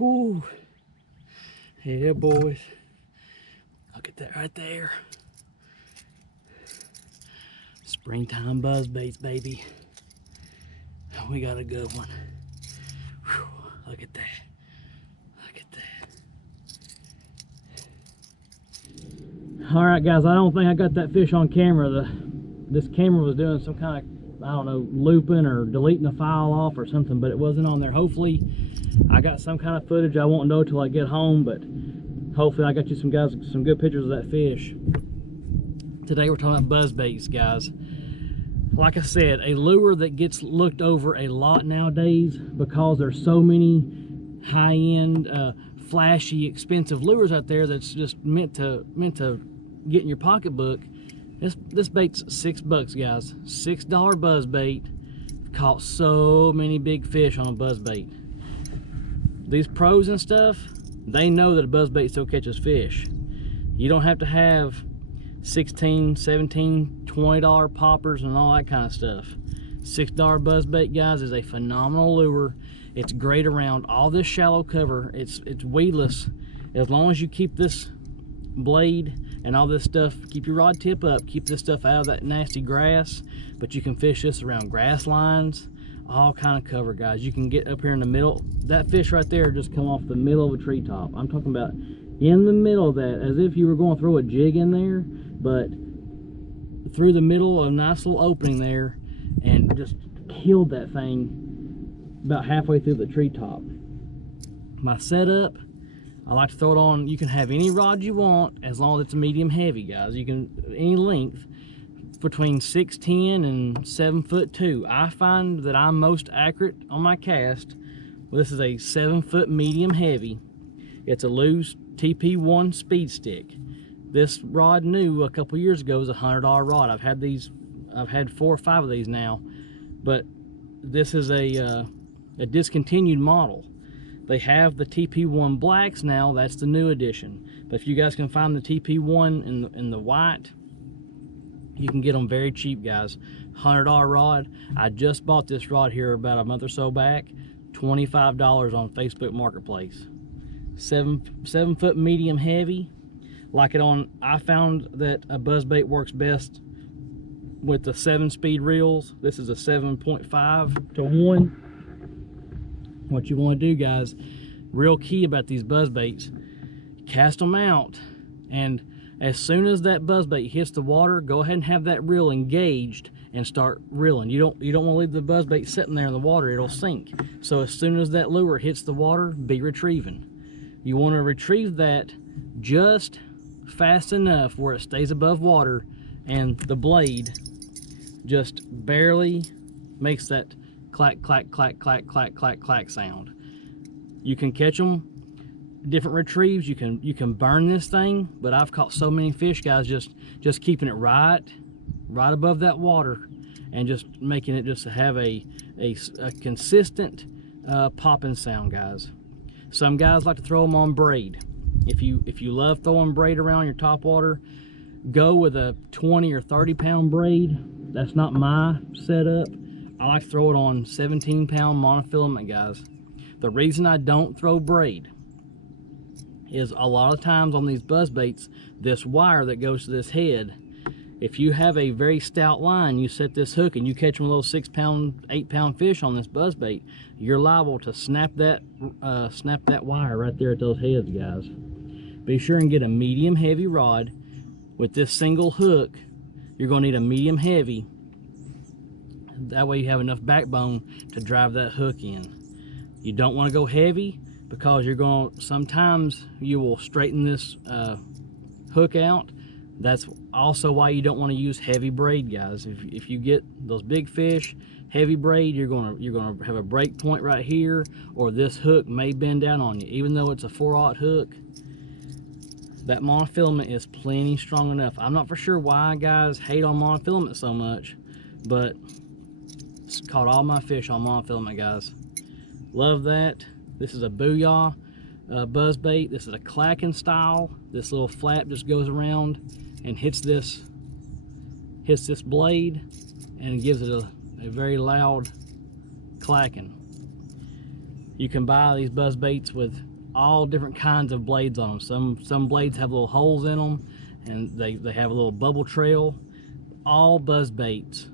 Whoo. Yeah, boys. Look at that right there. Springtime buzz baits, baby. We got a good one. Whew. Look at that. Look at that. All right, guys, I don't think I got that fish on camera. This camera was doing some kind of, I don't know, looping or deleting a file off or something, but it wasn't on there. Hopefully I got some kind of footage. I won't know till I get home, but hopefully I got you some good pictures of that fish. Today we're talking about buzz baits, guys. Like I said, a lure that gets looked over a lot nowadays because there's so many high-end, flashy, expensive lures out there that's just meant to get in your pocketbook. This bait's $6, guys. $6 buzz bait. Caught so many big fish on a buzz bait. These pros and stuff, they know that a buzz bait still catches fish. You don't have to have $16, $17, $20 poppers and all that kind of stuff. $6 buzz bait, guys, is a phenomenal lure. It's great around all this shallow cover. It's weedless. As long as you keep this blade and all this stuff, keep your rod tip up, keep this stuff out of that nasty grass, but you can fish this around grass lines, all kind of cover, guys. You can get up here in the middle. That fish right there just come off the middle of a treetop. I'm talking about in the middle of that, as if you were going to throw a jig in there, but through the middle of a nice little opening there, and just killed that thing about halfway through the treetop. My setup, I like to throw it on. You can have any rod you want as long as it's a medium heavy, guys. You can any length between 6'10" and 7'2". I find that I'm most accurate on my cast. Well, this is a 7-foot medium heavy. It's a loose TP1 speed stick. This rod new a couple years ago was a $100 rod. I've had 4 or 5 of these now, but this is a discontinued model. They have the TP1 blacks now. That's the new edition. But if you guys can find the TP1 in the white, you can get them very cheap, guys. $100 rod. I just bought this rod here about a month or so back. $25 on Facebook Marketplace. 7-foot medium heavy. Like it on, I found that a buzzbait works best with the 7-speed reels. This is a 7.5 to 1. What you want to do, guys, real key about these buzzbaits, cast them out, and as soon as that buzzbait hits the water, go ahead and have that reel engaged and start reeling. You don't want to leave the buzzbait sitting there in the water. It'll sink. So as soon as that lure hits the water, be retrieving. You want to retrieve that just fast enough where it stays above water and the blade just barely makes that clack, clack, clack, clack, clack, clack, clack sound. You can catch them different retrieves. You can burn this thing, but I've caught so many fish, guys, just keeping it right above that water and just making it just to have a consistent popping sound, guys. Some guys like to throw them on braid. If you love throwing braid around your topwater, go with a 20 or 30 pound braid. That's not my setup. I like to throw it on 17-pound monofilament, guys. The reason I don't throw braid is a lot of times on these buzz baits, this wire that goes to this head, if you have a very stout line, you set this hook and you catch one of those 6-pound, 8-pound fish on this buzz bait, you're liable to snap that wire right there at those heads, guys. Be sure and get a medium heavy rod. With this single hook, you're going to need a medium heavy. That way you have enough backbone to drive that hook in. You don't want to go heavy because sometimes you will straighten this hook out. That's also why you don't want to use heavy braid, guys. If you get those big fish, heavy braid, you're gonna have a break point right here, or this hook may bend down on you. Even though it's a 4/0 hook, that monofilament is plenty strong enough. I'm not for sure why guys hate on monofilament so much, but it's caught all my fish on monofilament, guys. Love that. This is a Booyah buzz bait. This is a clacking style. This little flap just goes around and hits this blade and gives it a very loud clacking. You can buy these buzz baits with all different kinds of blades on them. Some blades have little holes in them, and they have a little bubble trail. All buzz baits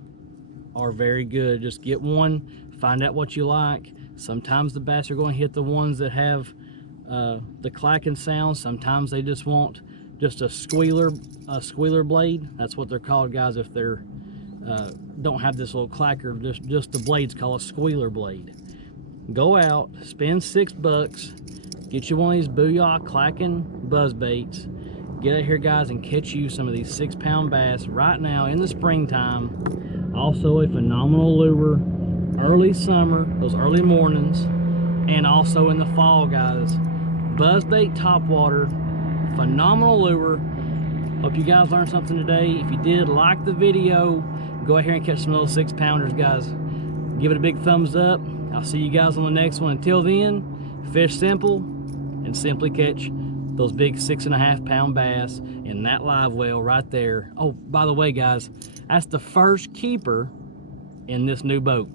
are very good. Just get one, find out what you like. Sometimes the bass are going to hit the ones that have the clacking sound. Sometimes they just want just a squealer blade. That's what they're called, guys, if they're don't have this little clacker. Just the blade's called a squealer blade. Go out, spend $6, get you one of these Booyah clacking buzz baits. Get out here, guys, and catch you some of these 6-pound bass right now in the springtime. Also a phenomenal lure, early summer, those early mornings, and also in the fall, guys. Buzzbait Topwater, phenomenal lure. Hope you guys learned something today. If you did, like the video. Go out here and catch some little 6-pounders, guys. Give it a big thumbs up. I'll see you guys on the next one. Until then, fish simple and simply catch those big 6.5-pound bass in that live well right there. Oh, by the way, guys, that's the first keeper in this new boat.